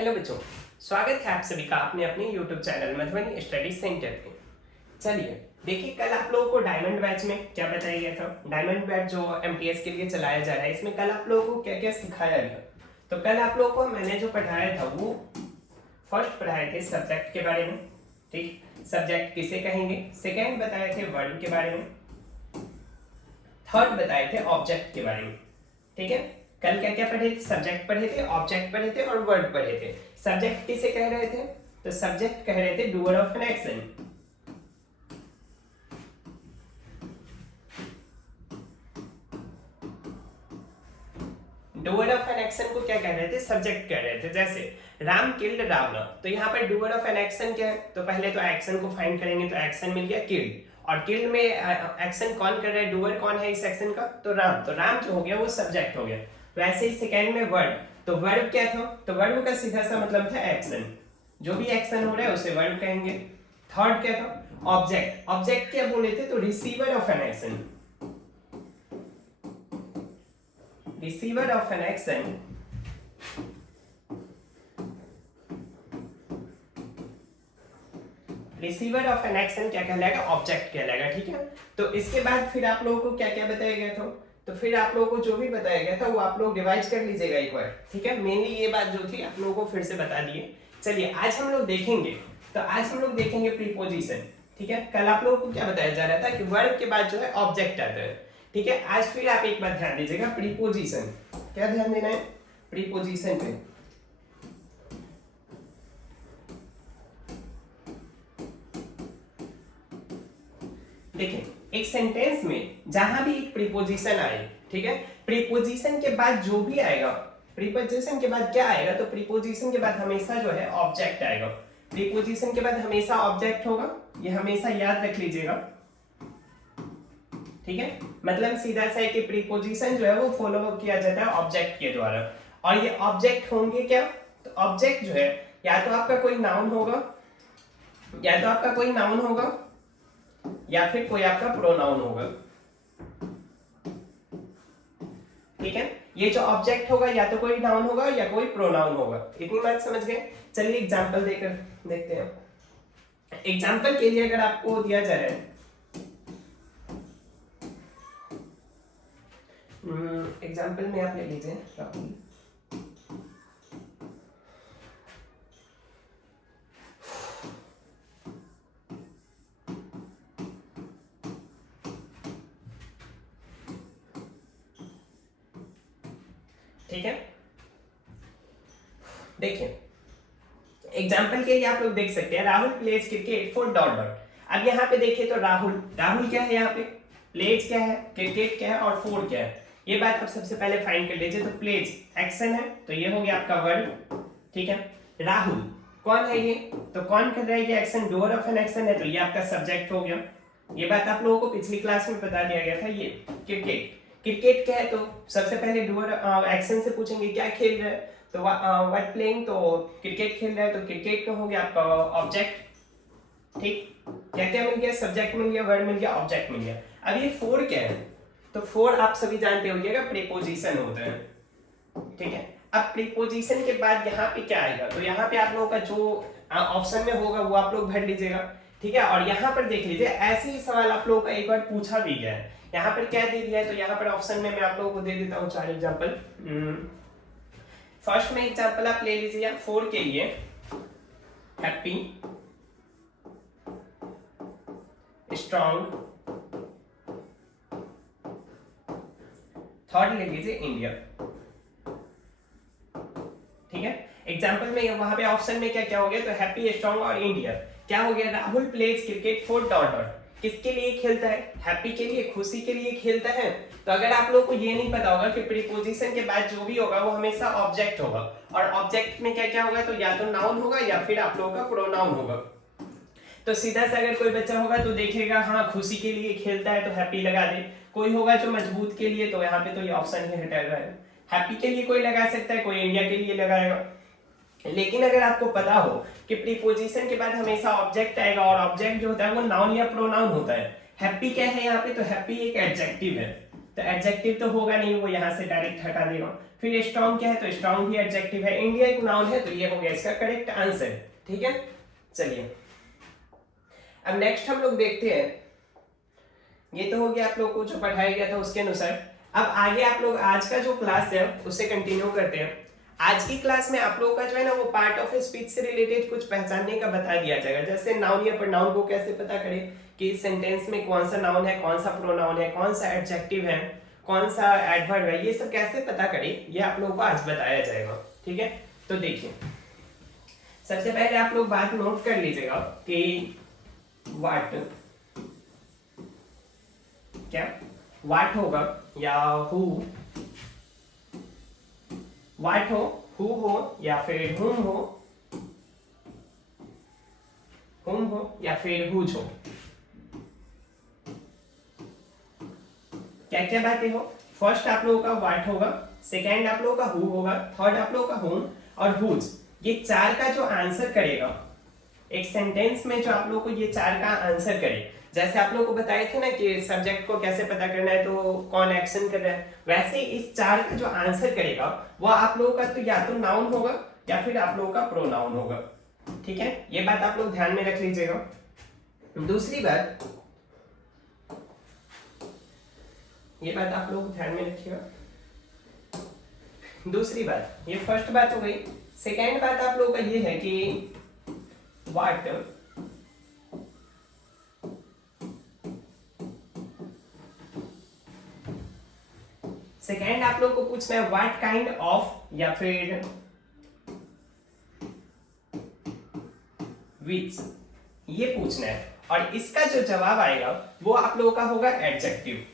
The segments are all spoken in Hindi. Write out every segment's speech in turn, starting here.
हेलो बच्चों, स्वागत है आप सभी का अपने अपने YouTube channel Madhubani study centre पे। चलिए देखिए, कल आप लोगों को डायमंड बैच में क्या बताया गया था। डायमंड बैच जो एमटीएस के लिए चलाया जा रहा है, इसमें कल आप लोगों को क्या क्या सिखाया गया। तो कल आप लोगों को मैंने जो पढ़ाया था वो फर्स्ट पढ़ाए थे सब्जेक्ट के बारे में, ठीक, सब्जेक्ट किसे कहेंगे। सेकेंड बताए थे वर्ड के बारे में। थर्ड बताए थे ऑब्जेक्ट के बारे में, ठीक है। कल क्या क्या पढ़े थे, सब्जेक्ट पढ़े थे, ऑब्जेक्ट पढ़े थे और वर्ड पढ़े थे। सब्जेक्ट किसे कह रहे थे, तो सब्जेक्ट कह रहे थे doer of an action. Doer of an action को क्या कह रहे थे, सब्जेक्ट कह रहे थे। जैसे राम किल्ड रावण, तो यहाँ पर डूअर ऑफ एन एक्शन क्या है, तो पहले तो एक्शन को फाइंड करेंगे, तो एक्शन मिल गया किल्ड। और किल्ड में एक्शन कौन कर रहा है, डूअर कौन है इस एक्शन का, तो राम। तो राम जो हो गया वो सब्जेक्ट हो गया। वैसे ही सेकेंड में वर्ड, तो वर्ब क्या था, तो वर्ब का सीधा सा मतलब था एक्शन। जो भी एक्शन हो रहा है उसे वर्ब कहेंगे। थर्ड क्या था, ऑब्जेक्ट। ऑब्जेक्ट क्या बोले थे, तो receiver of an action. Receiver of an action receiver of an action क्या कहलाएगा, ऑब्जेक्ट कहलाएगा, ठीक है। तो इसके बाद फिर आप लोगों को क्या क्या बताया गया था, तो फिर आप लोगों को जो भी बताया गया था वो आप लोग रिवाइज कर लीजिएगा एक बार, ठीक है। मेनली ये बात जो थी आप लोगों को फिर से बता दिए। चलिए आज हम लोग देखेंगे, तो आज हम लोग देखेंगे प्रीपोजिशन, ठीक है। कल आप लोगों को क्या बताया जा रहा था कि वर्ब के बाद जो है ऑब्जेक्ट आता है, ठीक है। आज फिर आप एक बार ध्यान दीजिएगा, प्रीपोजिशन। क्या ध्यान देना है, प्रीपोजिशन पे। देखिए एक सेंटेंस में जहां भी एक प्रीपोजिशन आए, ठीक है, प्रीपोजिशन के बाद जो भी आएगा, प्रीपोजिशन के बाद क्या आएगा, तो प्रीपोजिशन के बाद हमेशा जो है ऑब्जेक्ट आएगा। प्रीपोजिशन के बाद हमेशा ऑब्जेक्ट होगा, ये हमेशा याद रख लीजिएगा, ठीक है। मतलब सीधा सा है कि प्रीपोजिशन जो है वो फॉलो किया जाता है ऑब्जेक्ट के द्वारा। और ये ऑब्जेक्ट होंगे क्या, तो ऑब्जेक्ट जो है या तो आपका कोई नाउन होगा, या तो आपका कोई नाउन होगा, या फिर कोई आपका प्रोनाउन होगा, ठीक है। ये जो ऑब्जेक्ट होगा या तो कोई नाउन होगा या कोई प्रोनाउन होगा। इतनी बात समझ गए। चलिए एग्जांपल देकर देखते हैं। एग्जांपल के लिए अगर आपको दिया जा रहा है, एग्जांपल में आप ले लीजिए राहुल। ठीक है, देखिए एग्जाम्पल के लिए आप लोग देख सकते हैं, Rahul pledge cricket for dot dot. अब यहाँ पे देखिए तो राहुल, राहुल क्या है यहाँ पे, प्लेज क्या है, क्रिकेट क्या है और फॉर क्या है, ये बात आप सबसे पहले फाइंड कर लीजिए। तो प्लेज एक्शन है, तो ये हो गया आपका वर्ड, ठीक है। राहुल कौन है ये, तो कौन कर रहा है ये action, doer of an action है, तो ये आपका सब्जेक्ट हो गया। ये बात आप लोगों को पिछली क्लास में बता दिया गया था। ये क्रिकेट, क्रिकेट क्या है, तो सबसे पहले डूअर एक्शन से पूछेंगे क्या खेल रहा है, तो व्हाट प्लेइंग, तो क्रिकेट खेल रहा है, तो क्रिकेट का हो गया आपका ऑब्जेक्ट, ठीक। क्या क्या मिल गया, सब्जेक्ट मिल गया, वर्ड मिल गया, ऑब्जेक्ट मिल गया। अब ये फोर क्या है, तो फोर आप सभी जानते होंगे प्रीपोजिशन होता है, ठीक है। अब प्रीपोजिशन के बाद यहाँ पे क्या आएगा, तो यहाँ पे आप लोगों का जो ऑप्शन में होगा वो आप लोग भर लीजिएगा, ठीक है। और यहाँ पर देख लीजिए, ऐसे ही सवाल आप लोगों का एक बार पूछा भी गया है। यहाँ पर क्या दे दिया है, तो यहाँ पर ऑप्शन में मैं आप लोगों को दे देता हूँ 4 एग्जाम्पल। फर्स्ट में एग्जाम्पल आप ले लीजिए फोर के लिए, हैप्पी, स्ट्रॉन्ग। थर्ड ले लीजिए इंडिया, ठीक है। एग्जाम्पल में वहां पे ऑप्शन में क्या क्या हो गया, तो हैप्पी, स्ट्रॉन्ग और इंडिया। क्या हो गया, Rahul pledge cricket for dot dot. किसके लिए खेलता है, हैप्पी के लिए, खुशी के लिए खेलता है। तो अगर आप लोगों को ये नहीं पता होगा कि प्रीपोजिशन के बाद जो भी होगा वो हमेशा ऑब्जेक्ट होगा, और ऑब्जेक्ट में क्या क्या होगा, तो या तो नाउन होगा या फिर आप लोगों का प्रोनाउन होगा। तो सीधा से अगर कोई बच्चा होगा तो देखेगा हाँ खुशी के लिए खेलता है तो हैप्पी लगा दे, कोई होगा जो मजबूत के लिए, तो यहाँ पे तो ये ऑप्शन ही हटा रहा है। हैप्पी के लिए कोई लगा सकता है, कोई इंडिया के लिए लगाएगा। लेकिन अगर आपको पता हो कि प्रीपोजिशन के बाद हमेशा ऑब्जेक्ट आएगा, और ऑब्जेक्ट जो होता है वो नाउन या प्रोनाउन होता है। हैप्पी क्या है यहाँ पे, तो हैप्पी एक एडजेक्टिव है, तो एडजेक्टिव तो होगा नहीं, वो यहाँ से डायरेक्ट हटा देगा। फिर स्ट्रॉन्ग क्या है, तो स्ट्रॉन्ग भी एडजेक्टिव है। इंडिया एक नाउन है, तो ये हो गया इसका करेक्ट आंसर। ठीक है, चलिए अब नेक्स्ट हम लोग देखते हैं। ये तो हो गया आप लोग को जो पढ़ाया गया था उसके अनुसार। अब आगे आप लोग आज का जो क्लास है उससे कंटिन्यू करते हैं। आज की क्लास में आप लोगों का जो है ना वो पार्ट ऑफ स्पीच से रिलेटेड कुछ पहचानने का बता दिया जाएगा, जैसे नाउन या प्रोनाउन को कैसे पता करें कि इस सेंटेंस में कौन सा नाउन है, कौन सा प्रोनाउन है, कौन सा एडजेक्टिव है, कौन सा एडवर्ब है, ये सब कैसे पता करें ये आप लोगों को आज बताया जाएगा। ठीक है, तो देखिए सबसे पहले आप लोग बात नोट कर लीजिएगा कि व्हाट क्या व्हाट होगा या हु, व्हाट हो या फिर हुम हो या फिर हुज हो। क्या क्या बातें हो, फर्स्ट आप लोगों का व्हाट होगा, सेकेंड आप लोगों का हु होगा, थर्ड आप लोगों का हुम और हुज। ये चार का जो आंसर करेगा एक सेंटेंस में, जो आप लोगों को ये चार का आंसर करे, जैसे आप लोगों को बताए थे ना कि सब्जेक्ट को कैसे पता करना है, तो कौन एक्शन कर रहा है, वैसे इस चार का जो आंसर करेगा वो आप लोगों का तो या तो नाउन होगा या फिर आप लोगों का प्रोनाउन होगा। ठीक है, ये बात आप लोग ध्यान में रख लीजिएगा। दूसरी बात, ये बात आप लोग ध्यान में रखिएगा। दूसरी बात, ये फर्स्ट बात हो गई। सेकेंड बात आप लोगों का ये है कि व्हाट सेकेंड आप लोग को पूछना है व्हाट काइंड ऑफ या फिर विच, ये पूछना है। और इसका जो जवाब आएगा वो आप लोगों का होगा एडजेक्टिव।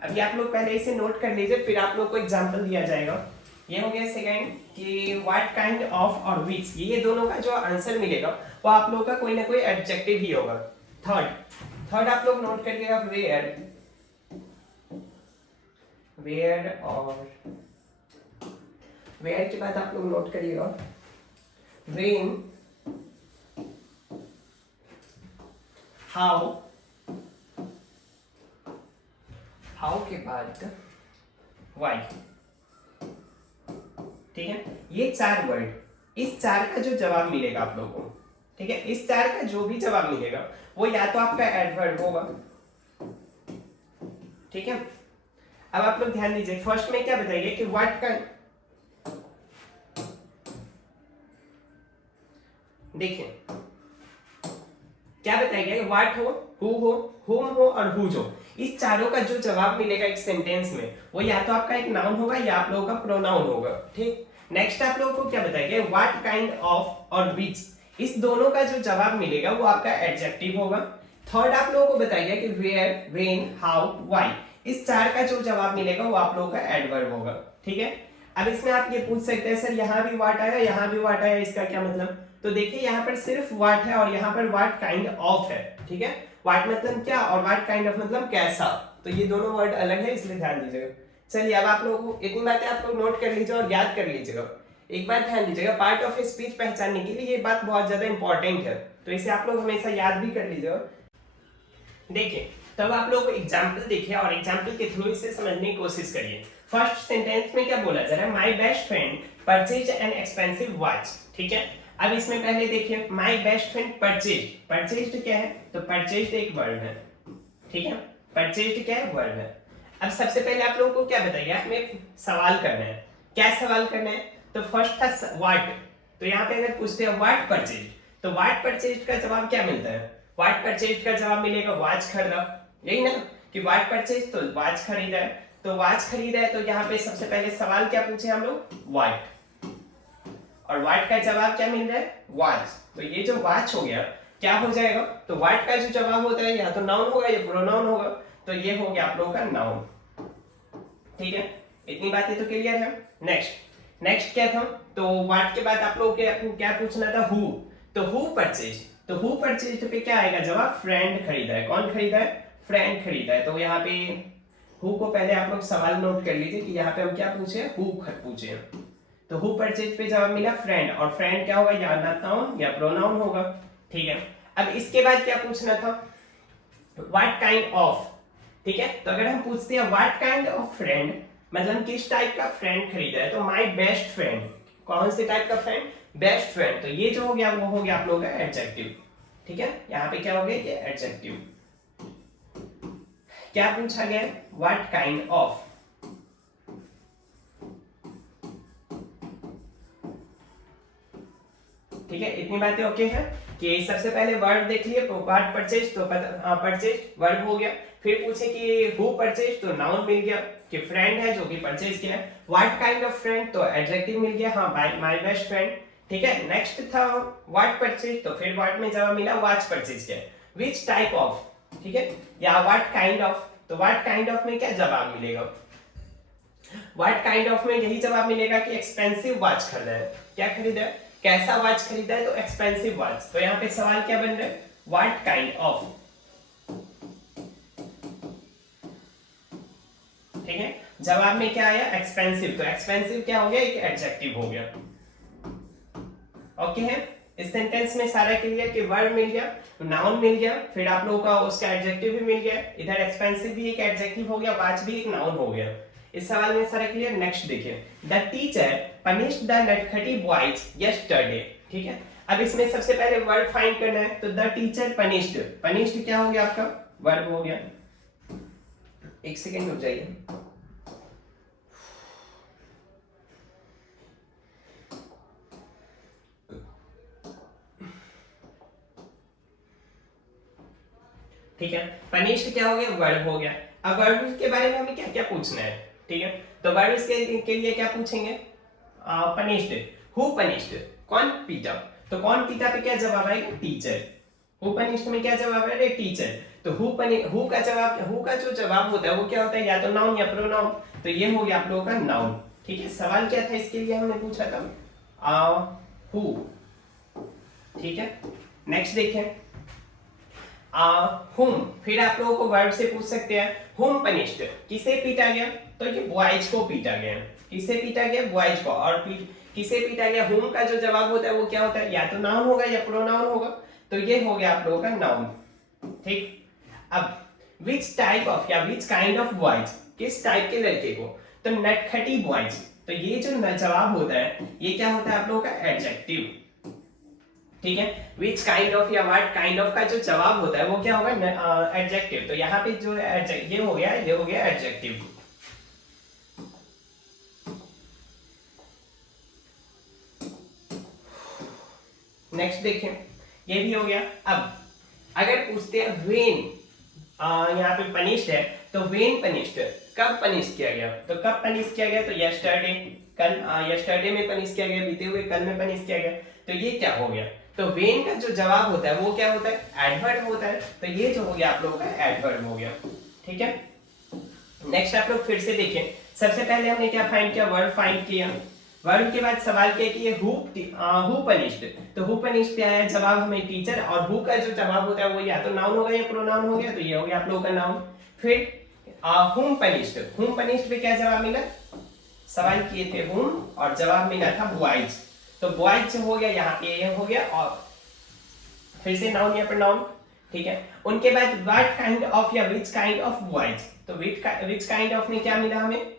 अभी आप लोग पहले इसे नोट कर लीजिए, फिर आप लोग को एग्जांपल दिया जाएगा। ये हो गया सेकेंड कि व्हाट काइंड ऑफ और विच, ये दोनों का जो आंसर मिलेगा वो आप लोगों का कोई ना कोई एडजेक्टिव ही होगा। थर्ड आप लोग नोट करिएगा वेयर और वेयर के बाद आप लोग नोट करिएगा व्हेन, हाउ के बाद व्हाई। ठीक है, ये चार वर्ड, इस चार का जो जवाब मिलेगा आप लोगों को, ठीक है, इस चार का जो भी जवाब मिलेगा वो या तो आपका एडवर्ब होगा। ठीक है, अब आप लोग ध्यान दीजिए, फर्स्ट में क्या बताइए कि व्हाट का, देखिए क्या बताइए, व्हाट हो, हु हो, हुम हो और हुज हो, इस चारों का जो जवाब मिलेगा एक सेंटेंस में वो या तो आपका एक नाउन होगा या आप लोगों का प्रोनाउन होगा। ठीक, नेक्स्ट आप लोगों को क्या बताइए व्हाट काइंड ऑफ और विच, इस दोनों का जो जवाब मिलेगा वो आपका एडजेक्टिव होगा। थर्ड आप लोगों को बताइए कि वेयर, व्हेन, हाउ, व्हाई, इस चार का जो जवाब मिलेगा वो आप लोगों का एडवर्ब होगा। ठीक है, अब इसमें आप ये पूछ सकते हैं सर यहाँ भी व्हाट आया, यहाँ भी व्हाट आया, इसका क्या मतलब, तो देखिए यहाँ पर सिर्फ व्हाट है और यहाँ पर व्हाट काइंड ऑफ है। ठीक है, व्हाट मतलब क्या और व्हाट काइंड ऑफ मतलब कैसा, तो ये दोनों वर्ड अलग है, इसलिए ध्यान दीजिएगा। चलिए अब आप लोगों को इतनी बातें आप लोग नोट कर लीजिए और याद कर लीजिएगा। एक बात ध्यान दीजिएगा, पार्ट ऑफ स्पीच पहचानने के लिए ये बात बहुत ज्यादा इंपॉर्टेंट है, तो इसे आप लोग हमेशा याद भी कर लीजिएगा। देखिए तब आप लोग एग्जाम्पल देखिए और एग्जाम्पल के थ्रू इसे समझने की कोशिश करिए। फर्स्ट सेंटेंस में क्या बोला जा रहा है, my best friend purchase an expensive watch. ठीक है, अब इसमें पहले देखिए माई बेस्ट फ्रेंड परचेज क्या है, तो परचेज एक वर्ब है। ठीक है, परचेज क्या है, वर्ब है। अब सबसे पहले आप लोगों को क्या बताइए, हमें सवाल करना है। क्या सवाल करना है, तो फर्स्ट था व्हाट, तो यहाँ पे अगर पूछते हैं व्हाट परचेज, तो व्हाट परचेज का जवाब क्या मिलता है, व्हाट परचेज का जवाब मिलेगा वॉच खरीदा, यही ना कि व्हाट परचेज, तो वॉच खरीदा है, तो वॉच खरीदा है, तो यहाँ पे सबसे पहले सवाल क्या पूछे हम लोग, व्हाट, और व्हाट का जवाब क्या मिल रहा है, वॉच, तो ये जो वॉच हो गया क्या हो जाएगा, तो व्हाट का जो जवाब होता है या तो नाउन होगा या प्रोनाउन होगा, तो ये हो गया आप लोगों का नाउन। ठीक है, इतनी बातें तो क्लियर है। नेक्स्ट क्या था, तो व्हाट के बाद आप लोगों को क्या पूछना था, हु, तो हु परचेज, तो हु परचेज पे क्या आएगा जवाब, फ्रेंड खरीदा है। कौन खरीदा है, फ्रेंड खरीदा है। तो यहाँ पे हु को पहले आप लोग सवाल नोट कर लीजिए कि यहाँ पे हम क्या पूछे, हु पूछे, तो हु परचेज पे जवाब मिला फ्रेंड, और फ्रेंड क्या होगा, या नाउन या प्रोनाउन होगा। ठीक है, अब इसके बाद क्या पूछना था, व्हाट काइंड ऑफ, ठीक है। तो अगर हम पूछते हैं व्हाट काइंड ऑफ फ्रेंड, मतलब किस टाइप का फ्रेंड खरीदा है, तो माय बेस्ट फ्रेंड, कौन से टाइप का फ्रेंड, बेस्ट फ्रेंड, तो ये जो हो गया वो हो गया आप लोगों का एडजेक्टिव, ठीक है। यहाँ पे क्या हो गया, ये एडजेक्टिव। क्या पूछा गया, व्हाट काइंड ऑफ, ठीक है। इतनी बातें ओके है कि सबसे पहले वर्ड देख लिए, तो व्हाट परचेज, तो परचेज वर्ब हो गया। फिर पूछे कि हु परचेज, तो नाउन मिल गया कि फ्रेंड है जो कि परचेज किया है। व्हाट काइंड ऑफ फ्रेंड, तो एडजेक्टिव मिल गया, हाँ माय बेस्ट फ्रेंड, ठीक है। नेक्स्ट था व्हाट परचेज, तो फिर व्हाट में जवाब मिला व्हाट परचेज किया। विच टाइप ऑफ, ठीक है, या व्हाट काइंड ऑफ, तो व्हाट काइंड ऑफ में क्या जवाब मिलेगा, व्हाट काइंड ऑफ में यही जवाब मिलेगा कि एक्सपेंसिव वॉच खरीदा है। क्या खरीदा है, कैसा वॉच खरीदा है, तो एक्सपेंसिव वॉच। तो यहाँ पे सवाल क्या बन रहा है, व्हाट काइंड ऑफ, ठीक है। जवाब में क्या आया, एक्सपेंसिव, तो एक्सपेंसिव क्या हो गया, एक एडजेक्टिव हो गया। ओके है, इस सेंटेंस में सारा क्लियर कि वर्ब मिल गया, नाउन मिल गया, फिर आप लोगों का उसका एडजेक्टिव भी मिल गया, इधर एक्सपेंसिव भी एक एडजेक्टिव हो गया, वॉच भी एक नाउन हो गया। इस सवाल में सारा क्लियर। नेक्स्ट देखिए, द टीचर पनिश्ड द नटखटी बॉयज यस्टरडे, ठीक है। अब इसमें सबसे पहले वर्ब फाइंड करना है, तो द टीचर पनिश्ड, पनिश्ड क्या हो गया आपका, वर्ब हो गया। एक सेकेंड रुक जाइए, ठीक है। पनिश्ड क्या हो गया, वर्ब हो गया। अब वर्ब के बारे में हमें क्या क्या पूछना है, ठीक है। तो वर्ब के लिए क्या पूछेंगे, पनिश्ड, हु पनिश्ड, कौन पीटा, तो कौन पीटा पे क्या जवाब आएगा, टीचर। हु पनिश्ड में क्या जवाब है, टीचर। तो हु का जवाब, हु का जो जवाब होता है वो क्या होता है, या तो नाउन या प्रोनाउन, तो ये हो गया आप लोगों का नाउन, ठीक है। सवाल क्या था इसके लिए हमने पूछा था, हु, ठीक है। नेक्स्ट देखें, हुम, फिर आप लोगों को वर्ब से पूछ सकते हैं, हुम पनिश्ड, किसे पीटा गया, तो ये बॉयज को पीटा गया, किसे पीटा गया, बॉयज को। और किसे पीटा गया, हुम का जो जवाब होता है वो क्या होता है, या तो नाउन होगा या प्रोनाउन होगा, तो ये हो गया आप लोगों का नाउन, ठीक। अब विच टाइप ऑफ या विच काइंड ऑफ बॉयज, किस टाइप के लड़के को, तो नटखटी बॉयज, तो ये जो जवाब होता है ये क्या होता है आप लोगों का एडजेक्टिव, ठीक है। विच काइंड ऑफ या व्हाट काइंड ऑफ का जो जवाब होता है वो क्या होगा, एडजेक्टिव। तो यहाँ पे जो ये हो गया, ये हो गया एडजेक्टिव। नेक्स्ट देखें, ये भी हो गया। अब अगर पूछते हैं वेन, यहाँ पे पनिश्ड है, तो वेन पनिश्ड, कब पनिश किया गया, तो कब पनिश किया गया, तो यस्टरडे, कल, यस्टरडे में पनिश किया गया, बीते हुए कल में पनिश किया गया, तो ये क्या हो गया, तो वेन का जो जवाब होता है वो क्या होता है, एडवर्ब होता है, तो ये जो हो गया आप लोगों का एडवर्ब हो गया, ठीक है। नेक्स्ट आप लोग फिर से देखें, सबसे पहले हमने क्या फाइंड किया, वर्ब फाइंड किया, वर्ब के बाद सवाल किया कि ये हु पनिश्ड, तो हु पनिश्ड क्या है, जवाब हमें टीचर, और हु का जो जवाब होता है वो या तो नाउन होगा या प्रोनाउन हो गया, तो ये हो गया आप लोगों का नाउन। फिर हुम पनिश्ड, हुम पनिश्ड पे क्या जवाब मिला, सवाल किए थे हुम और जवाब मिला था बॉयज, तो बॉयज हो गया, यहाँ पे ये हो गया, और फिर से नाउन या प्रोनाउन, ठीक है। उनके बाद व्हाट काइंड ऑफ या विच काइंड ऑफ बॉयज, तो विच काइंड ऑफ में क्या मिला हमें,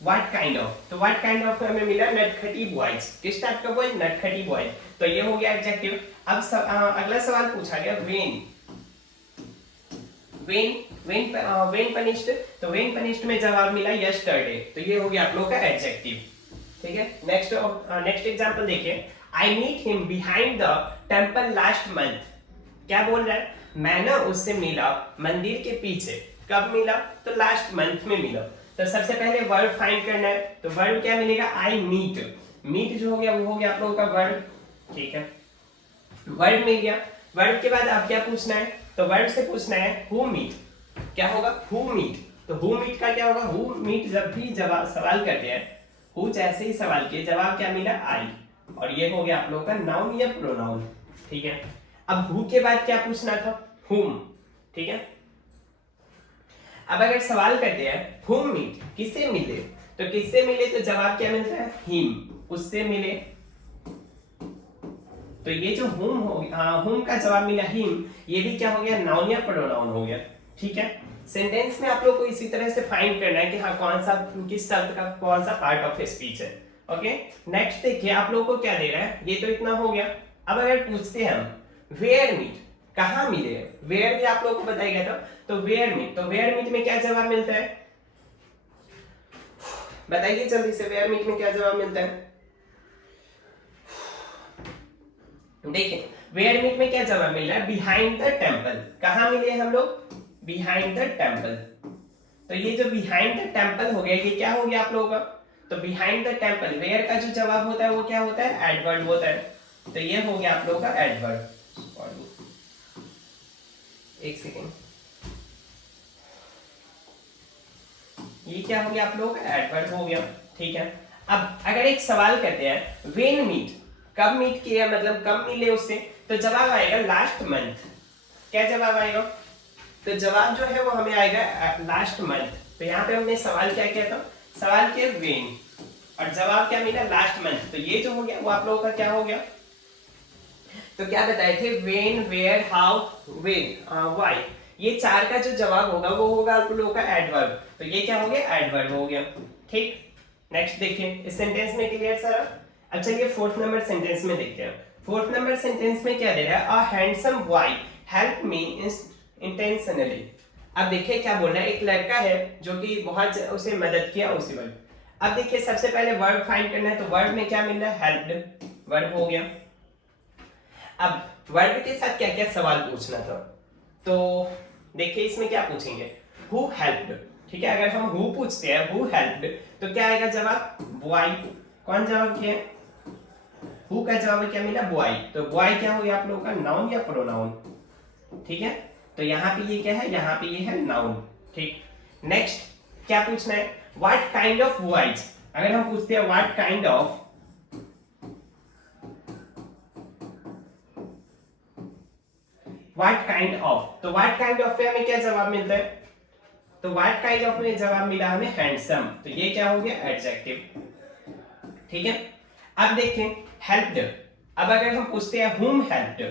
व्हाट काइंड ऑफ, तो व्हाट काइंड ऑफ हमें मिला नटखटी बॉयज, किस टाइप का बॉयज, नटखटी बॉयज, तो ये हो गया एडजेक्टिव। अब अगला सवाल पूछा गया वेन, वेन पनिश्ड, तो वेन पनिश्ड में जवाब मिला यस्टरडे, तो ये हो गया आप लोगों का एडजेक्टिव, ठीक है। नेक्स्ट एग्जांपल देखिए, I meet him behind the temple last month, क्या बोल रहा है, मैं ना उससे मिला मंदिर के पीछे, कब मिला, तो लास्ट मंथ में मिला। तो सबसे पहले वर्ब फाइंड करना है, तो वर्ब क्या मिलेगा, आई मीट, मीट जो हो गया वो हो गया आप लोगों का वर्ब, ठीक है। वर्ब मिल गया, वर्ब के बाद आप क्या पूछना है, तो वर्ब से पूछना है हु मीट, क्या होगा, हु मीट, तो हु मीट का क्या होगा, हु मीट जब भी जवाब सवाल करते हैं, हु जैसे ही सवाल किए जवाब क्या मिला, आई, और ये हो गया आप लोगों का नाउन या प्रोनाउन, ठीक है। अब हु के बाद क्या पूछना था, हुम, ठीक है। अब अगर सवाल करते हैं हुम मीट, किससे मिले, तो किससे मिले, तो जवाब क्या मिलता है, हिम, उससे मिले, तो ये जो whom का जवाब मिला him, ये भी क्या हो गया, नाउन या प्रोनाउन हो गया। ठीक है, सेंटेंस में आप लोग को इसी तरह से फाइंड करना है कि हाँ कौन सा किस शब्द का कौन सा पार्ट ऑफ स्पीच है। ओके, नेक्स्ट देखिए आप लोगों को क्या दे रहा है, ये तो इतना हो गया। अब अगर पूछते हैं हम वेयर मीट, कहाँ मिले, वेयर भी आप लोगों को बताया गया था, तो वेयर मीट, तो वेयर मीट में क्या जवाब मिलता है, बताइए जल्दी से, वेयर मीट में क्या जवाब मिलता है। देखिए वेयर मीट में क्या जवाब मिल रहा है, बिहाइंड द टेम्पल, कहाँ मिले हम लोग, बिहाइंड द टेम्पल। तो ये जो बिहाइंड द टेम्पल हो गया, ये क्या हो गया आप लोगों का, तो बिहाइंड द टेम्पल, वेयर का जो जवाब होता है वो क्या होता है, एडवर्ब होता है। तो ये हो गया आप लोगों का एडवर्ब। एक सेकेंड, ये क्या हो गया आप लोगों का, एडवर्ब हो गया। ठीक है, अब अगर एक सवाल करते हैं, व्हेन मीट, कब मीट किया, मतलब कब मिले उससे, तो जवाब आएगा लास्ट मंथ। क्या जवाब आएगा, तो जवाब जो है वो हमें आएगा लास्ट मंथ। तो यहाँ पे हमने सवाल क्या किया था, सवाल किया व्हेन, और जवाब क्या मिला, लास्ट मंथ। तो ये जो हो गया वो आप लोगों का क्या हो गया, तो क्या बताए थे, when, where, how, when, why, ये चार का जो जवाब होगा वो होगा आप लोगों का एडवर्ब। तो ये क्या हो गया, एडवर्ब हो गया। ठीक, नेक्स्ट देखिए, इस सेंटेंस में क्लियर सारा। अब चलिए फोर्थ नंबर सेंटेंस में देखते हैं। फोर्थ नंबर सेंटेंस में क्या दे रहा है, a handsome boy help me intentionally. अब देखिए क्या बोल रहा है, एक लड़का है जो कि बहुत उसे मदद किया उसी वक्त। अब देखिए सबसे पहले वर्ब फाइंड करना है, तो वर्ब में क्या मिल रहा है, हेल्प्ड, वर्ब हो गया। अब वर्ब के साथ क्या क्या सवाल पूछना था, तो देखिए इसमें क्या पूछेंगे, हु हेल्प्ड। ठीक है, अगर हम हु पूछते हैं, हु हेल्प्ड, तो क्या आएगा जवाब, बॉय। कौन जवाब किया, हु का जवाब क्या मिला, बॉय। तो बॉय क्या हो गया आप लोगों का, नाउन या प्रोनाउन। ठीक है, तो यहाँ पे ये क्या है, यहाँ पे ये है नाउन। ठीक, नेक्स्ट क्या पूछना है, व्हाट काइंड ऑफ बॉयज। अगर हम पूछते हैं what kind of, what kind of, तो व्हाट काइंड ऑफ पे हमें क्या जवाब मिलता है, तो व्हाट काइंड ऑफ में जवाब मिला हमें हैंडसम। तो ये क्या हो गया, एडजेक्टिव। ठीक है, अब देखें हेल्प्ड। अब अगर हम पूछते हैं हुम हेल्प्ड,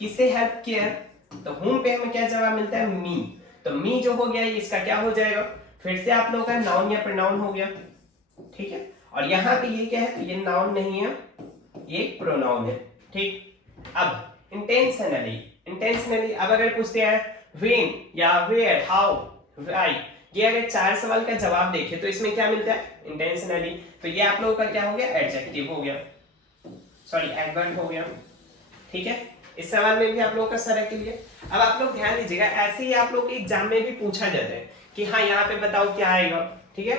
किससे हेल्प किया, तो हुम पे हमें क्या जवाब मिलता है, मी। तो मी जो हो गया इसका क्या हो जाएगा, फिर से आप लोगों का नाउन या प्रोनाउन हो गया। ठीक है, और यहाँ पे ये क्या है, तो ये नाउन नहीं है, ये प्रोनाउन है। ठीक, अब इंटेंशनली, इंटेंशनली अब अगर पूछते हैं व्हेन या वेयर, हाउ, व्हाई, ये अगर चार सवाल का जवाब देखें तो इसमें क्या मिलता है, इंटेंशनली। तो ये आप लोगों का क्या हो गया, एडजेक्टिव हो गया, सॉरी एडवर्ब हो गया। ठीक है, इस सवाल में भी आप लोगों का सारा क्लियर। अब आप लोग ध्यान दीजिएगा, ऐसे ही आप लोग के एग्जाम में भी पूछा जाता है कि हाँ यहाँ पे बताओ क्या आएगा। ठीक है,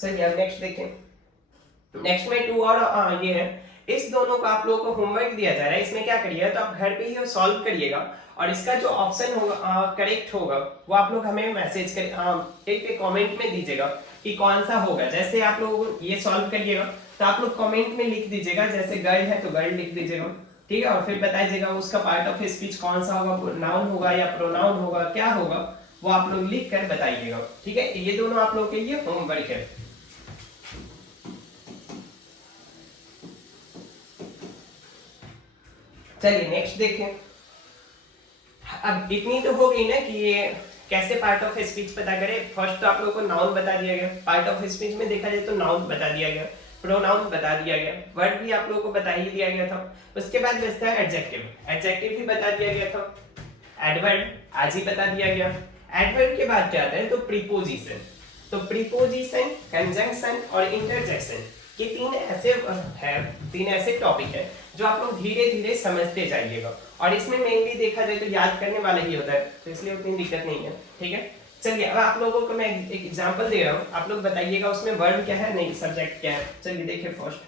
चलिए अब नेक्स्ट देखें। नेक्स्ट में टू और ये है, इस दोनों का आप लोगों को होमवर्क दिया जा रहा है, इसमें क्या करिएगा, तो आप घर पे ही सॉल्व करिएगा, और इसका जो ऑप्शन होगा करेक्ट होगा वो आप लोग हमें मैसेज कर पे कमेंट में दीजिएगा कि कौन सा होगा। जैसे आप लोग ये सॉल्व करिएगा तो आप लोग कमेंट में लिख दीजिएगा, जैसे गर्ल है तो गर्ल लिख दीजिएगा। ठीक है, और फिर बताइएगा उसका पार्ट ऑफ स्पीच कौन सा होगा, नाउन होगा या प्रोनाउन होगा, क्या होगा वो आप लोग लिख कर बताइएगा। ठीक है, ये दोनों आप लोग के लिए होमवर्क है। चलिए नेक्स्ट देखें। अब इतनी तो हो गई ना कि ये कैसे पार्ट ऑफ स्पीच पता करें। फर्स्ट तो आप लोगों को नाउन बता दिया गया, पार्ट ऑफ स्पीच में देखा जाए तो नाउन बता दिया गया, प्रोनाउन बता दिया गया, वर्ड भी आप लोगों को बता ही दिया गया था। उसके बाद बचता है एडजेक्टिव, एडजेक्टिव भी बता दिया गया था, एडवर्ब आज ही बता दिया गया। एडवर्ब के बाद क्या आता है, तो प्रीपोजिशन। तो प्रीपोजिशन, कंजंक्शन और इंटरजेक्शन, ये तीन ऐसे टॉपिक है जो आप लोग धीरे धीरे समझते जाइएगा, और इसमें मेनली देखा जाए तो याद करने वाला ही होता है, तो इसलिए उतनी दिक्कत नहीं है। ठीक है, चलिए अब आप लोगों को मैं एक एग्जांपल दे रहा हूँ, आप लोग बताइएगा उसमें वर्ब क्या है, नहीं सब्जेक्ट क्या है। चलिए देखिए फर्स्ट,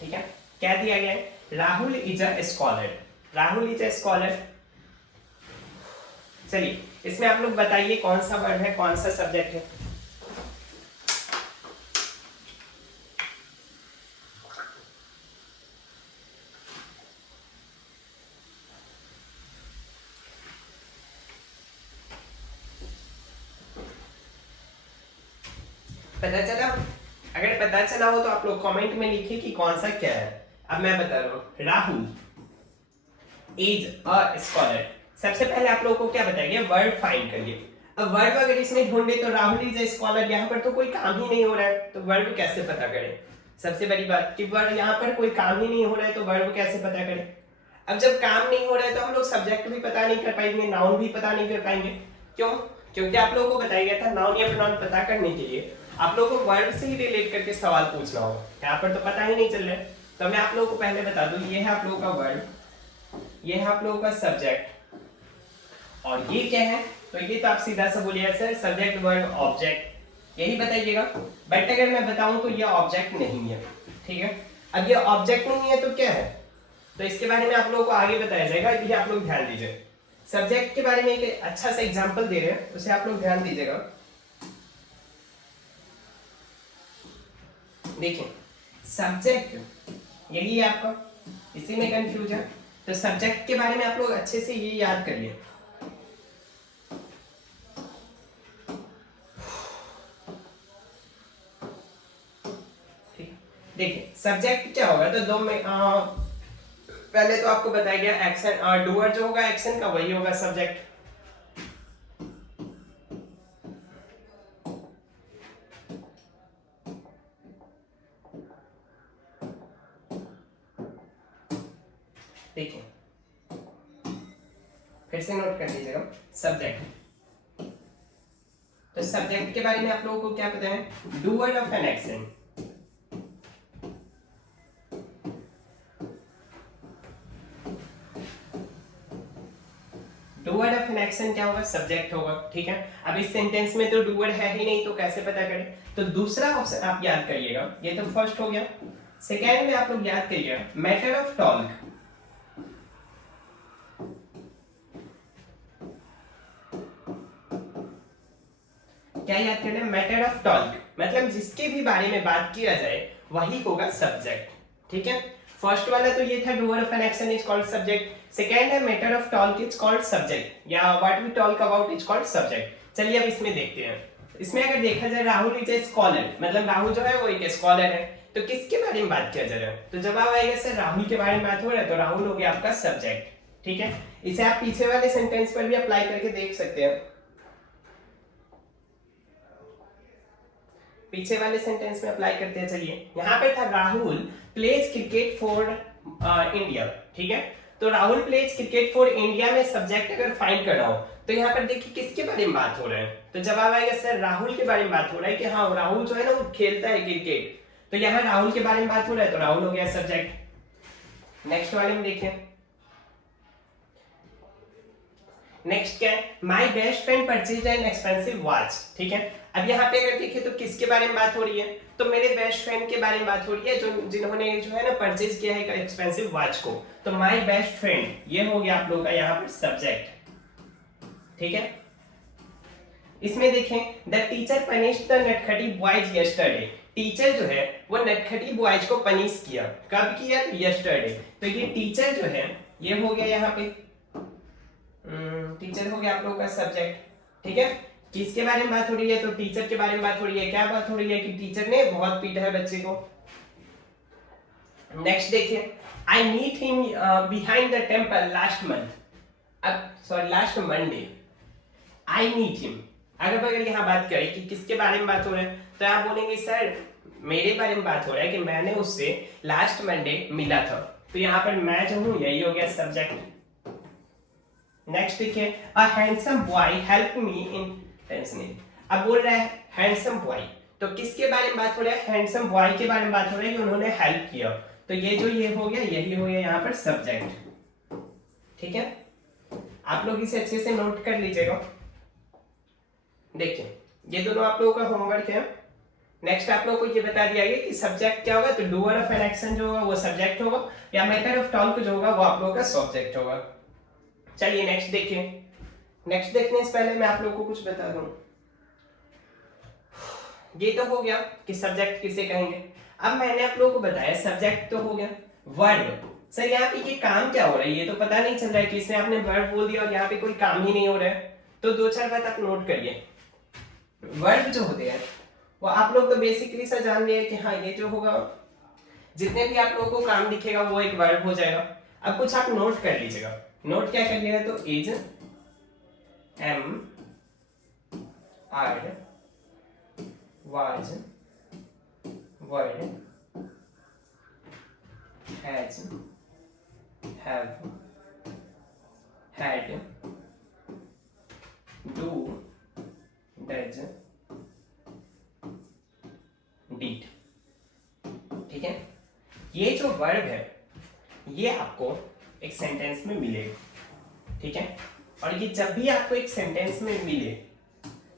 ठीक है, क्या दिया गया है, Rahul is a scholar, Rahul is a scholar. चलिए इसमें आप लोग बताइए कौन सा वर्ड है, कौन सा सब्जेक्ट है। पता चला? अगर पता चला हो तो आप लोग कमेंट में लिखिए कि कौन सा क्या है। अब मैं बता रहा हूँ, राहुल इज अ स्कॉलर। सबसे पहले आप लोगों को क्या बताइए, वर्ड फाइंड करिए। अब वर्ड अगर इसमें ढूंढे तो राहुल इज अ स्कॉलर, यहाँ पर तो कोई काम ही नहीं हो रहा है, तो वर्ड कैसे पता करें? सबसे बड़ी बात कि वर्ड यहाँ पर कोई काम ही नहीं हो रहा है, तो वर्ड कैसे पता करें? अब जब काम नहीं हो रहा है तो हम लोग सब्जेक्ट भी पता नहीं कर पाएंगे, नाउन भी पता नहीं कर पाएंगे। क्यों? क्योंकि आप लोगों को बताया गया था नाउन या प्रोनाउन पता करने के लिए आप लोगों को वर्ड से ही रिलेट करके सवाल पूछना होगा। यहाँ पर तो पता ही नहीं चल रहा है, तो मैं आप लोगों को पहले बता दूं, ये है आप लोगों का वर्ड, ये है आप लोगों का सब्जेक्ट, और ये क्या है? तो ये तो आप सीधा सा बोलिए सर सब्जेक्ट वर्ब ऑब्जेक्ट, यही बताइएगा। बट अगर मैं बताऊं तो ये ऑब्जेक्ट नहीं है, ठीक है। अब ये ऑब्जेक्ट नहीं है तो क्या है? तो इसके बारे में आप लोगों को आगे बताया जाएगा, ये आप लोग ध्यान दीजिए। सब्जेक्ट के बारे में एक अच्छा सा एग्जांपल दे रहे हैं, उसे आप लोग ध्यान दीजिएगा। देखिए सब्जेक्ट यही है आपका, इसी में कंफ्यूज है, तो सब्जेक्ट के बारे में आप लोग अच्छे से ये याद करिए। देखिए सब्जेक्ट क्या होगा, तो दो में पहले तो आपको बताया गया एक्शन, डूअर जो होगा एक्शन का वही होगा सब्जेक्ट। देखिए फिर से नोट कर लीजिएगा सब्जेक्ट। तो सब्जेक्ट के बारे में आप लोगों को क्या पता है, doer of an action. Doer of an action क्या होगा, सब्जेक्ट होगा, ठीक है। अब इस सेंटेंस में तो डूअर है ही नहीं, तो कैसे पता करें? तो दूसरा ऑप्शन आप याद करिएगा, ये तो फर्स्ट हो गया। सेकेंड में आप लोग याद करिएगा मैटर ऑफ टॉक। क्या याद करना है? मैटर ऑफ टॉक, मतलब जिसके भी बारे में बात किया जाए वही होगा सब्जेक्ट, ठीक है। फर्स्ट वाला तो ये था doer of an action is called subject, second है matter of talk is called subject, या what we talk about is called subject. चलिए अब इसमें देखते हैं। इसमें अगर देखा जाए राहुल इज ए स्कॉलर, मतलब राहुल जो है वो एक स्कॉलर है, तो किसके बारे में बात किया जा रहा है? तो जवाब आएगा सर राहुल के बारे में बात हो रहा है, तो राहुल हो गया आपका सब्जेक्ट, ठीक है। इसे आप पीछे वाले सेंटेंस पर भी अप्लाई करके देख सकते हैं। पीछे वाले सेंटेंस में अप्लाई करते हैं। चलिए यहाँ पे था Rahul pledge cricket for India, ठीक है। तो Rahul pledge cricket for India में सब्जेक्ट अगर फाइंड करना हो तो यहाँ पर देखिए किसके बारे में बात हो रहा है, तो जवाब आएगा सर राहुल के बारे में बात हो रहा है कि हाँ राहुल जो है ना वो खेलता है क्रिकेट, तो यहाँ राहुल के बारे में बात हो रहा है, तो राहुल हो गया सब्जेक्ट। नेक्स्ट वाले में देखिए, नेक्स्ट क्या है, my best friend purchased an expensive watch, ठीक है। अब यहाँ पे अगर देखें तो किसके बारे में बात हो रही है, तो मेरे बेस्ट फ्रेंड के बारे में बात हो रही है जो जिन्होंने जो है ना परचेज किया है एक्सपेंसिव वॉच को, तो माय बेस्ट फ्रेंड ये हो गया आप लोगों का यहाँ पर सब्जेक्ट, ठीक है। इसमें देखें द टीचर पनिश्ड द नटखटी बॉयज यस्टरडे, टीचर जो है वो नटखटी बॉयज को पनिश किया, कब किया? तो यस्टरडे। तो ये टीचर जो है ये हो गया यहाँ पे टीचर हो गया आप लोगों का सब्जेक्ट, ठीक है। किसके बारे में बात हो रही है? तो टीचर के बारे में बात हो रही है। क्या बात हो रही है कि टीचर ने बहुत पीटा है बच्चे को। नेक्स्ट देखिए, I meet him behind the temple last month, अब sorry last Monday, I meet him. अगर यहाँ बात करें कि किसके बारे में बात हो रहा है, तो आप बोलेंगे सर मेरे बारे में बात हो रहा है कि मैंने उससे लास्ट मंडे मिला था, तो यहाँ पर मैं जो हूँ यही हो गया सब्जेक्ट। नेक्स्ट देखिए, a handsome boy help me in tensioning, अब बोल रहा है हैंडसम बॉय, तो किसके बारे में बात हो रहा है? हैंडसम बॉय के बारे में बात हो रहा है कि उन्होंने हेल्प किया, तो ये जो ये हो गया यही हो गया यहाँ पर सब्जेक्ट, ठीक है। आप लोग इसे अच्छे से नोट कर लीजिएगा। देखिए ये दोनों आप लोगों का होमवर्क है। नेक्स्ट आप लोगों को ये बता दिया गया कि सब्जेक्ट क्या होगा, तो डूअर ऑफ एन एक्शन जो होगा वो सब्जेक्ट होगा, या मैटर ऑफ टॉक जो होगा वो आप लोगों का सब्जेक्ट होगा। चलिए नेक्स्ट देखिए। नेक्स्ट देखने से पहले मैं आप लोगों को कुछ बता दूं, ये तो हो गया कि सब्जेक्ट किसे कहेंगे। अब मैंने आप लोगों को बताया सब्जेक्ट तो हो गया, वर्ब सर यहाँ पे ये काम क्या हो रहा है ये तो पता नहीं चल रहा है कि इसमें आपने वर्ब बोल दिया और यहाँ पे कोई काम ही नहीं हो रहा है, तो दो चार बात आप नोट करिए। वर्ब जो होते हैं वो आप लोग तो बेसिकली सा जान रहे हैं कि हाँ ये जो होगा, जितने भी आप लोगों को काम दिखेगा वो एक वर्ब हो जाएगा। अब कुछ आप नोट कर लीजिएगा। नोट क्या कर लिएगा, तो is, am, are, was, were, has, have, had, do, does, did. ठीक है, ये जो वर्ब है ये आपको एक सेंटेंस में मिलेगा। ठीक है, और ये जब भी आपको एक सेंटेंस में मिले,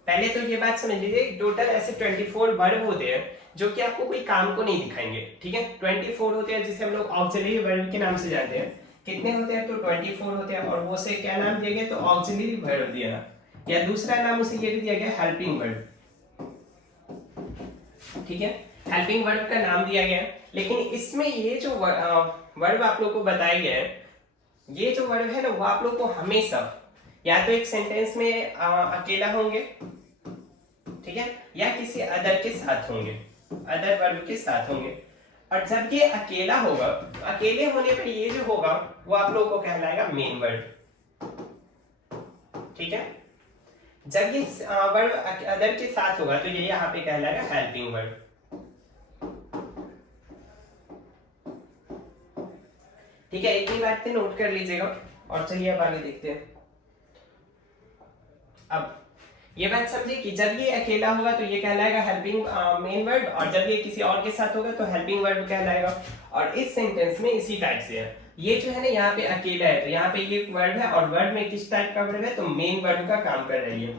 पहले तो ये बात समझ लीजिए, टोटल ऐसे 24 वर्ब होते हैं जो कि आपको कोई काम को नहीं दिखाएंगे। ठीक है, 24 होते हैं जिसे हम लोग ऑक्सिलरी वर्ब के नाम से जानते हैं। कितने होते हैं, तो 24 होते हैं। और वो से क्या नाम दिया गया, तो ऑक्सिलरी वर्ब दिया, या दूसरा नाम उसे ये भी दिया गया हेल्पिंग वर्ब। ठीक है, हेल्पिंग वर्ब का नाम दिया गया। लेकिन इसमें ये जो वर्ब आप लोग को बताया गया है, ये जो वर्ब है ना वो आप लोग को हमेशा या तो एक सेंटेंस में अकेला होंगे, ठीक है, या किसी अदर के साथ होंगे, अदर वर्ब के साथ होंगे। और जब ये अकेला होगा, तो अकेले होने पर ये जो होगा वो आप लोगों को कहलाएगा मेन वर्ब। ठीक है, जब ये वर्ब अदर के साथ होगा तो ये यहाँ पे कहलाएगा हेल्पिंग वर्ब। ठीक है, इतनी बातें नोट कर लीजिएगा। और चलिए अब आगे देखते हैं। अब ये बात समझिए कि जब ये अकेला होगा तो ये कहलाएगा हेल्पिंग मेन वर्ब, और जब ये किसी और के साथ होगा तो हेल्पिंग वर्ब कहलाएगा। और इस सेंटेंस में इसी टाइप से है, ये जो है ना यहाँ पे अकेला है तो यहाँ पे ये वर्ब है, और वर्ब में किस टाइप का वर्ब है, तो मेन वर्ब का काम कर रही है।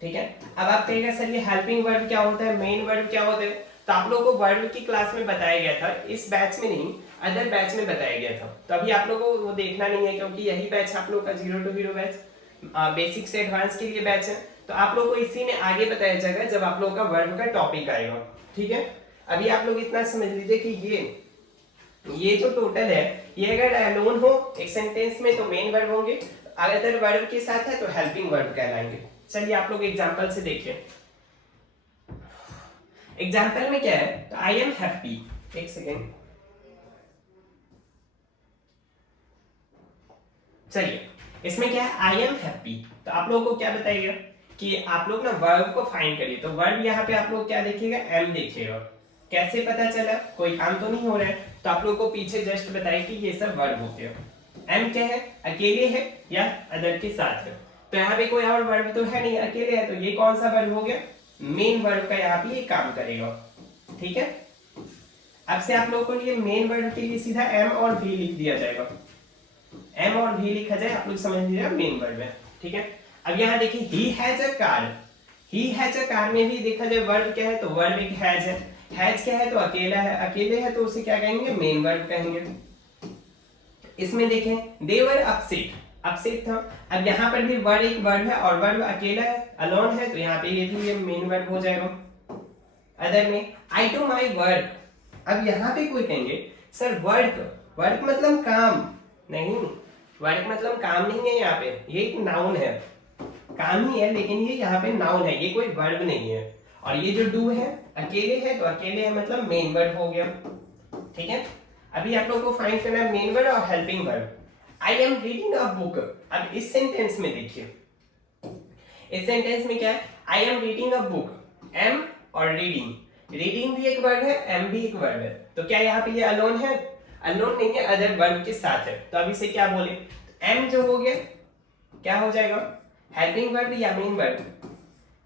ठीक है, अब आप कहेगा सर ये हेल्पिंग वर्ब क्या होता है, मेन वर्ब क्या होता है, तो आप लोगों को वर्ब की क्लास में बताया गया था, इस बैच में नहीं अदर बैच में बताया गया था। तो अभी आप लोगों को वो देखना नहीं है, क्योंकि यही बैच आप लोग का 0 to हीरो बैच बेसिक से एडवांस के लिए बैच है। तो आप लोग को इसी में आगे बताया जाएगा जब आप लोगों का वर्ब का टॉपिक आएगा। ठीक है, अभी आप लोग इतना समझ लीजिए कि ये जो टोटल है, ये अगर अलोन हो एक सेंटेंस में तो मेन वर्ब होंगे, अगर वर्ब के साथ है तो हेल्पिंग वर्ब कहलाएंगे। चलिए आप लोग एग्जांपल से देखिए। एग्जांपल में क्या है, तो आई एम हैप्पी, एक सेकेंड, चलिए इसमें क्या है, आई एम हैप्पी। तो आप लोगों को क्या बताइएगा कि आप लोग ना वर्ब को फाइंड करिए। तो वर्ब यहाँ पे आप लोग क्या देखिएगा, एम देखिएगा। कैसे पता चला, कोई काम तो नहीं हो रहा है, तो आप लोग को पीछे जस्ट बताइए कि ये सब वर्ब होते हैं। एम क्या है, अकेले है या अदर के साथ है, तो यहाँ पे कोई और वर्ब तो है नहीं, अकेले है, तो ये कौन सा वर्ब हो गया, मेन वर्ब का यहाँ पे ये काम करेगा। ठीक है, अब से आप लोगों को लिए मेन वर्ब के लिए सीधा एम और वी लिख दिया जाएगा। एम और वी लिखा जाए, आप लोग समझ लीजिएगा मेन वर्ब है। ठीक है, अब यहाँ देखिए he has a car, he has a car में भी देखा जाए वर्ब क्या है, तो वर्ब एक हैज है। हैज क्या है, तो अकेला है, अकेले है तो उसे क्या कहेंगे, मेन वर्ब कहेंगे। इसमें देखें दे वर अपसेट, अपसेट था। अब यहाँ पर भी वर्ब एक वर्ब है और वर्ब अकेला है, अलोन है, तो यहाँ पे ये भी मेन वर्ब हो जाएगा। अदर में आई डू माई वर्क, अब यहाँ पे कोई कहेंगे सर वर्क, वर्क मतलब काम नहीं, वर्क मतलब काम नहीं है, यहाँ पे ये एक नाउन है, काम ही है लेकिन ये यहाँ पे नाउन है, ये कोई वर्ब नहीं है। और ये जो डू है अकेले है, तो अकेले है मतलब मेन वर्ब हो गया। ठीक है, अभी आप लोगों को फाइंड करना है मेन वर्ब और helping verb. I am reading a book, अब इस सेंटेंस में देखिए, इस सेंटेंस में क्या है, I am reading a book, am और रीडिंग, रीडिंग भी एक वर्ब है, एम भी एक वर्ब है, तो क्या यहाँ पे ये अलोन है, अलोन नहीं है, अदर वर्ब के साथ है। तो अभी से क्या बोले, एम जो हो गया क्या हो जाएगा, हेल्पिंग वर्ब या मेन वर्ब,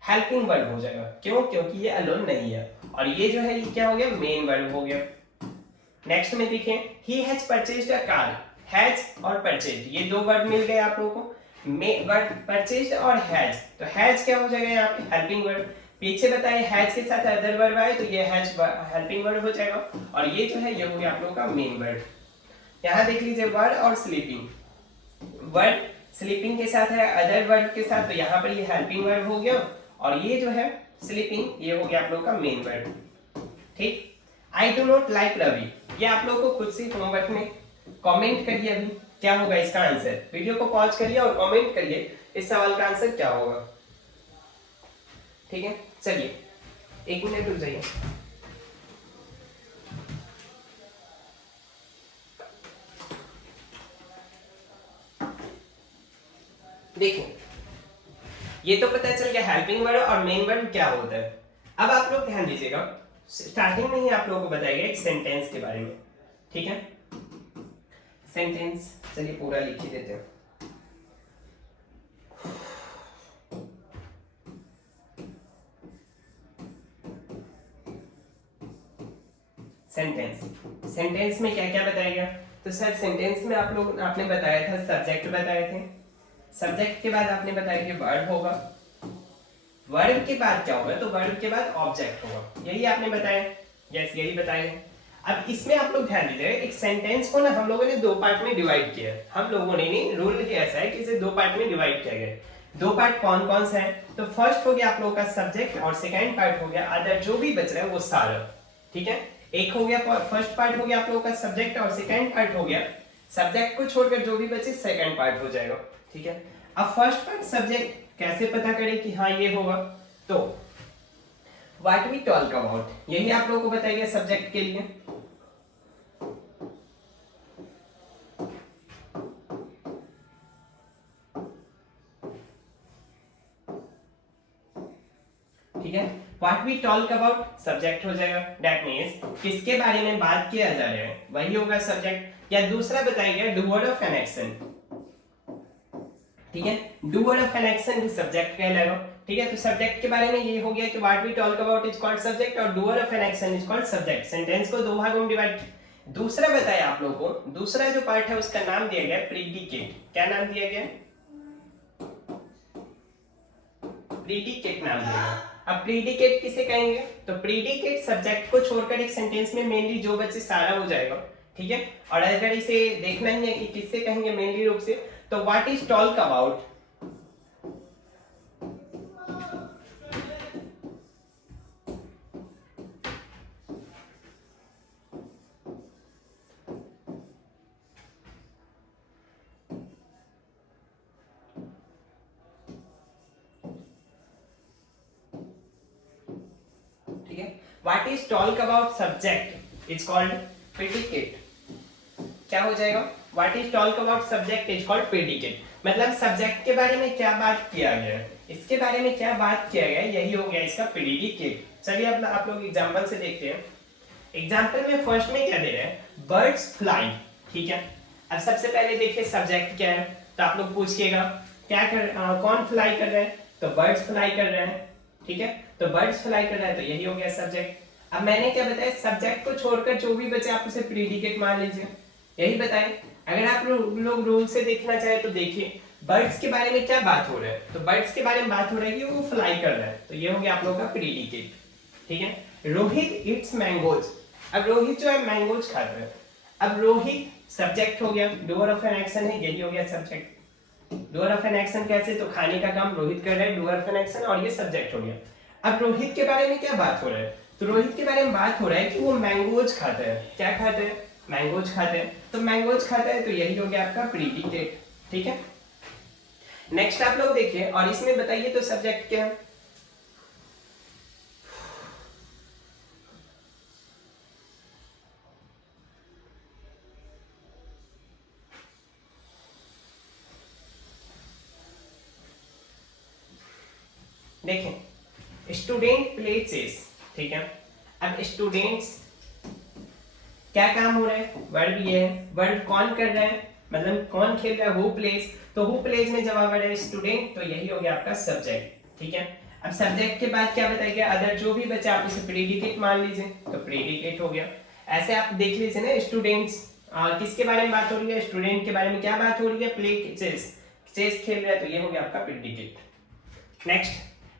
हेल्पिंग वर्ब हो जाएगा। क्यों, क्योंकि ये अलोन नहीं है, और ये जो है ये क्या हो गया, मेन वर्ब हो गया। नेक्स्ट में देखें, he has purchased a car, has और परचेज्ड ये दो वर्ब मिल गए आप लोगों को, वर्ब परचेज्ड और हैज, तो हैज क्या हो जाएगा यहाँ पे, हेल्पिंग वर्ब। पीछे बताइए हैज के साथ अदर वर्ब आए तो ये हैज हेल्पिंग वर्ब हो जाएगा, और ये जो है ये हो गया आप लोगों का मेन वर्ब। यहाँ देख लीजिए वर्ड और स्लीपिंग, वर्ड स्लीपिंग के साथ है अदर वर्ब के साथ, तो यहाँ पर ये हेल्पिंग वर्ब हो गया, और ये जो है स्लीपिंग ये हो गया आप लोगों का मेन वर्ब। ठीक, I do not like Ravi, ये आप लोगों को खुद से होमवर्क में कमेंट करिए अभी क्या होगा इसका आंसर, वीडियो को पॉज करिए और कमेंट करिए इस सवाल का आंसर क्या होगा। ठीक है, चलिए 1 मिनट रुक जाइए। देखिए ये तो पता चल गया हेल्पिंग वर्ड और मेन वर्ड क्या होता है। अब आप लोग ध्यान दीजिएगा, स्टार्टिंग में ही आप लोगों को बताया गया एक सेंटेंस के बारे में, ठीक है। सेंटेंस चलिए पूरा लिख ही देते हैं। सेंटेंस में क्या क्या बताया गया, तो सर सेंटेंस में आपने बताया था सब्जेक्ट बताए थे, सब्जेक्ट के बाद आपने बताया कि वर्ब होगा, वर्ब के बाद क्या होगा, तो वर्ब के बाद ऑब्जेक्ट होगा, यही आपने बताया। यस यही बताया है। अब इसमें आप लोग ध्यान दीजिए, एक सेंटेंस को ना हम लोगों ने 2 पार्ट में डिवाइड किया है। हम लोगों ने नहीं, रूल ऐसा है कि इसे 2 पार्ट में डिवाइड किया गया है। 2 पार्ट कौन कौन सा है, तो फर्स्ट हो गया आप लोगों का सब्जेक्ट और सेकंड पार्ट हो गया अदर, जो भी बच रहा है वो सारा, ठीक है। एक हो गया फर्स्ट पार्ट हो गया आप लोगों का सब्जेक्ट और सेकंड पार्ट हो गया सब्जेक्ट को छोड़कर जो भी बचे सेकंड पार्ट हो जाएगा, ठीक है। अब फर्स्ट पार्ट सब्जेक्ट कैसे पता करें कि हाँ ये होगा, तो व्हाट वी टॉक अबाउट, यही आप लोगों को बताया गया सब्जेक्ट के लिए। ठीक है, what we talk about subject हो जाएगा, दैट मींस किसके बारे में बात किया जा रहा है वही होगा सब्जेक्ट। या दूसरा बताया गया डूअर ऑफ एन एक्शन, ठीक है, डूअर ऑफ एन एक्शन भी सब्जेक्ट कहलाएगा, ठीक है। तो सब्जेक्ट के बारे में ये हो गया कि what we talk about is called subject और doer of an action is called subject. Sentence को 2 भागों में डिवाइड। दूसरा बताया आप लोगों को, दूसरा जो पार्ट है उसका नाम दिया गया प्रीडिकेट। क्या नाम दिया गया, प्रीडिकेट नाम दिया गया। अब प्रीडिकेट किसे कहेंगे, तो प्रीडिकेट सब्जेक्ट को छोड़कर एक सेंटेंस में मेनली जो बचे सारा हो जाएगा, ठीक है। और अगर इसे देखना ही है कि किससे कहेंगे मेनली रूप से, तो व्हाट इज टॉक अबाउट, ठीक है। What is talk about subject is called predicate. क्या हो जाएगा, what is talk about subject is called predicate, मतलब सब्जेक्ट के बारे में क्या बात किया गया है, इसके बारे में क्या बात किया गया है, यही हो गया इसका प्रीडिकेट। चलिए अब आप लोग एग्जांपल से देखते हैं। एग्जांपल में फर्स्ट में क्या दे रहे हैं, बर्ड्स फ्लाई, ठीक है। अब सबसे पहले देखिए सब्जेक्ट क्या है, तो आप लोग पूछिएगा कौन फ्लाई कर रहे हैं, तो बर्ड्स फ्लाई कर रहे हैं, ठीक है। तो बर्ड्स फ्लाई कर रहा है तो यही हो गया सब्जेक्ट। अब मैंने क्या बताया, सब्जेक्ट को छोड़कर जो भी बचे आप उसे प्रीडिकेट मान लीजिए, यही बताएं। अगर आप लोग रूल से देखना चाहे तो देखिए बर्ड्स के बारे में क्या बात हो रहा है, तो बर्ड्स के बारे में बात हो रहा है कि वो फ्लाई कर रहा है, तो ये हो गया आप लोगों का प्रीडिकेट, ठीक है। रोहित इट्स मैंगोज, अब रोहित जो है मैंगोज खाता है। अब रोहित सब्जेक्ट हो गया, डूअर ऑफ एन एक्शन है, यही हो गया subject. Doer of an action कैसे, तो खाने का काम रोहित कर रहा है, डूअर ऑफ एन एक्शन, और ये सब्जेक्ट हो गया। अब रोहित के बारे में क्या बात हो रहा है, तो रोहित के बारे में बात हो रहा है कि वो मैंगोज खाता है। क्या खाता है, मैंगोज खाते हैं, तो मैंगोज खाता है, तो यही हो गया आपका प्रीडिकेट, ठीक है। नेक्स्ट आप लोग देखिए, और इसमें बताइए तो सब्जेक्ट क्या है, देखें स्टूडेंट प्ले चेस, ठीक है। अब स्टूडेंट्स क्या काम हो रहा है, वर्ब ये है, वर्ब कौन कर रहा है, मतलब कौन खेल रहा है, हु प्लेज, तो हु प्लेज में जवाब आ रहा है स्टूडेंट, तो यही हो गया आपका सब्जेक्ट, ठीक है। अब सब्जेक्ट के बाद क्या बताया गया, अदर जो भी बचा आप उसे प्रीडिकेट मान लीजिए, तो प्रीडिकेट हो गया। ऐसे आप देख लीजिए ना, स्टूडेंट्स किसके बारे में बात हो रही है, स्टूडेंट के बारे में क्या बात हो रही है, प्ले चेस, चेस खेल रहा है, तो ये हो गया आपका predicate. Next,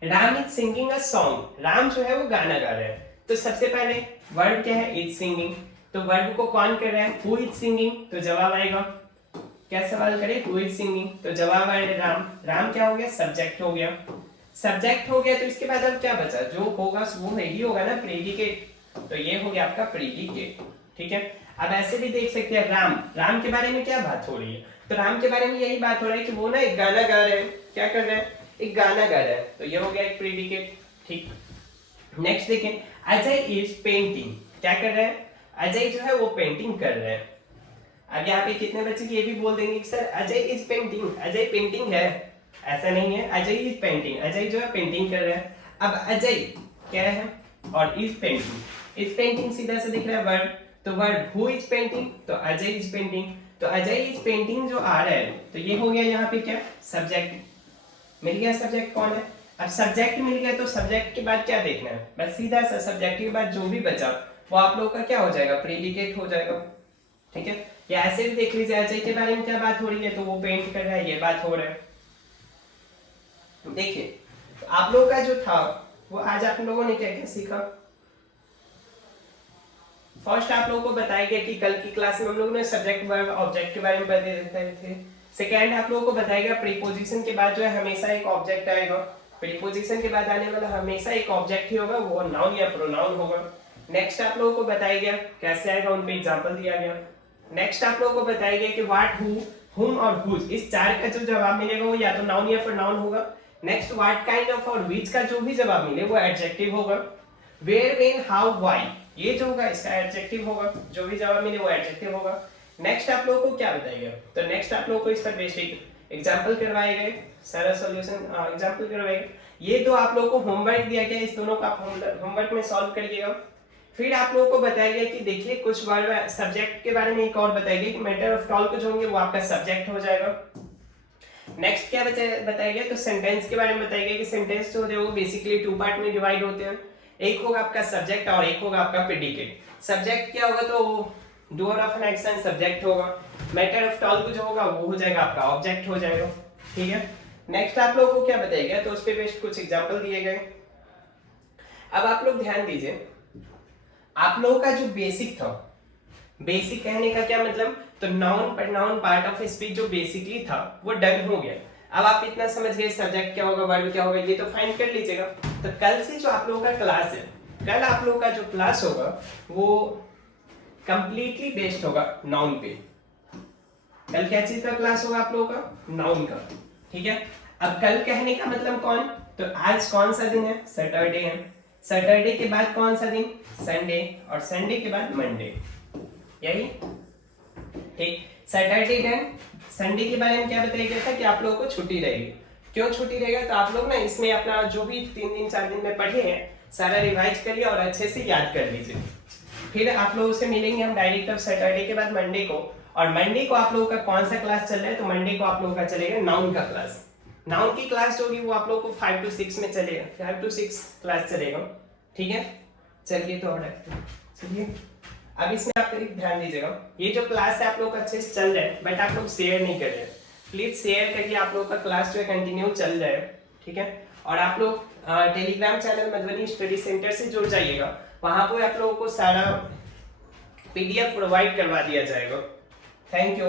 Ram is singing a song, Ram जो है वो गाना गा रहा है, तो सबसे पहले वर्ब क्या है, इज सिंगिंग, तो वर्ब को कौन कर रहा है, हु इज सिंगिंग, तो जवाब आएगा, क्या सवाल करें, हु इज सिंगिंग, तो जवाब आएगा राम। राम क्या हो गया, सब्जेक्ट हो गया, सब्जेक्ट हो गया, तो इसके बाद अब क्या बचा, जो होगा वो ही होगा ना, प्रीडिकेट, तो ये हो गया आपका प्रीडिकेट, ठीक है। अब ऐसे भी देख सकते हैं, राम, राम के बारे में क्या बात हो रही है, तो राम के बारे में यही बात हो रहा है कि वो ना एक गाना गा रहे हैं, क्या कर रहे हैं, एक गाना गा रहा है, तो ये हो गया एक प्रीडिकेट, ठीक, नेक्स्ट देखें, अजय इज पेंटिंग, क्या कर रहे हैं, अजय जो है वो पेंटिंग कर रहे हैं। अब यहाँ पे कितने बच्चे ये भी बोल देंगे कि sir Ajay is painting, Ajay painting है, ऐसा नहीं है, अजय इज पेंटिंग, अजय जो है पेंटिंग कर रहा है। अब अजय क्या है और इज पेंटिंग, इज पेंटिंग सीधा से दिख रहा है वर्ब, तो वर्ब हु इज पेंटिंग, तो अजय इज पेंटिंग, तो अजय इज पेंटिंग जो आ रहा है तो ये हो गया यहाँ पे क्या, सब्जेक्ट मिल गया, सब्जेक्ट कौन है। अब सब्जेक्ट मिल गया तो सब्जेक्ट के बाद क्या देखना है, बस सीधा सा सब्जेक्ट के बाद जो भी बचा वो आप लोगों का क्या हो जाएगा, प्रीडिकेट हो जाएगा। ठीक है, या ऐसे भी देख लीजिए अजय के बारे में क्या बात हो रही है, तो वो पेंट कर रहा है, ये बात हो रहा है। देखिए आप लोगों का जो था वो आज आप लोगों ने क्या क्या सीखा। फर्स्ट आप लोगों को बताया गया कि कल की क्लास में हम लोगों ने सब्जेक्ट वर्ब ऑब्जेक्ट के बारे में बता रहे थे। सेकेंड आप लोगों को बताया गया प्रीपोजिशन के बाद जो है हमेशा एक ऑब्जेक्ट आएगा, प्रीपोजिशन के बाद आने वाला हमेशा एक ऑब्जेक्ट ही होगा, वो नाउन या प्रोनाउन होगा। नेक्स्ट आप लोगों को बताया गया कैसे आएगा, उन पे एग्जांपल दिया गया। नेक्स्ट आप लोगों को बताया गया कि व्हाट, हु, हुम और हुज, इस चार का जो जवाब मिलेगा वो या तो नाउन या प्रोनाउन होगा। नेक्स्ट व्हाट काइंड ऑफ और व्हिच का जो भी जवाब मिले वो एडजेक्टिव होगा। वेयर, व्हेन, हाउ, व्हाई ये जो होगा इसका एडजेक्टिव होगा, जो भी जवाब मिले वो एडजेक्टिव होगा। नेक्स्ट आप लोगों को क्या बताया गया, तो नेक्स्ट आप लोगों को इस पर बेसिक एग्जांपल करवाए गए, सारा सॉल्यूशन एग्जांपल करवाए गए। ये तो आप लोगों को होमवर्क दिया गया, इस दोनों का आप होमवर्क में सॉल्व करिएगा। फिर आप लोगों को बताया गया कि देखिए कुछ वर्ड सब्जेक्ट के बारे में एक और बताया गया कि मैटर ऑफ टॉक जो होंगे वो आपका सब्जेक्ट हो जाएगा। नेक्स्ट क्या बताया गया, तो सेंटेंस के बारे में बताया गया कि सेंटेंस जो होते हैं वो बेसिकली टू पार्ट में डिवाइड होते हैं, एक होगा आपका सब्जेक्ट और एक होगा आपका प्रेडिकेट। सब्जेक्ट क्या होगा, तो doer of an action subject होगा, मैटर ऑफ टॉक जो होगा वो हो जाएगा आपका ऑब्जेक्ट हो जाएगा। ठीक है, नेक्स्ट आप लोगों को क्या बताया गया, तो उस पे बेस्ड कुछ एग्जांपल दिए गए। अब आप लोग ध्यान दीजिए, आप लोगों का जो बेसिक था, बेसिक कहने का क्या मतलब, तो noun pronoun part of speech जो बेसिकली था वो डन हो गया। अब आप इतना समझ गए सब्जेक्ट क्या होगा, वर्ब क्या होगा, ये तो फाइंड कर लीजिएगा। तो कल से जो आप लोगों का क्लास है, कल आप लोगों का जो क्लास होगा वो कंप्लीटली बेस्ड होगा नाउन पे। कल क्या चीज का क्लास होगा आप लोगों का, नाउन का। ठीक है, अब कल कहने का मतलब कौन, तो आज कौन सा दिन है, सैटरडे है, सैटरडे के बाद कौन सा दिन, संडे, और संडे के बाद मंडे, यही। ठीक, सैटरडे डन, संडे के बारे में क्या बताया गया था कि आप लोगों को छुट्टी रहेगी। क्यों छुट्टी रहेगा, तो आप लोग ना इसमें अपना जो भी 3 दिन 4 दिन में पढ़े हैं सारा रिवाइज करिए और अच्छे से याद कर लीजिए। फिर आप लोगों से मिलेंगे हम डायरेक्ट अब सैटरडे के बाद मंडे को, और मंडे को आप लोगों का कौन सा क्लास चल रहा है, तो मंडे को आप लोगों का चलेगा नाउन का क्लास। नाउन की क्लास जो होगी वो आप लोगों को 5 to 6 में चलेगा, 5 to 6 क्लास चलेगा। ठीक है, चलिए तो और चलिए अब इसमें आप ध्यान दीजिएगा, ये जो क्लास है आप लोग अच्छे से चल रहा है, बट आप लोग शेयर नहीं कर रहे, प्लीज शेयर करिए, आप लोग का क्लास जो है कंटिन्यू चल रहा है। ठीक है, और आप लोग Telegram channel Madhubani study centre से जुड़ जाइएगा, वहां पर आप लोगों को सारा PDF प्रोवाइड करवा दिया जाएगा। Thank you.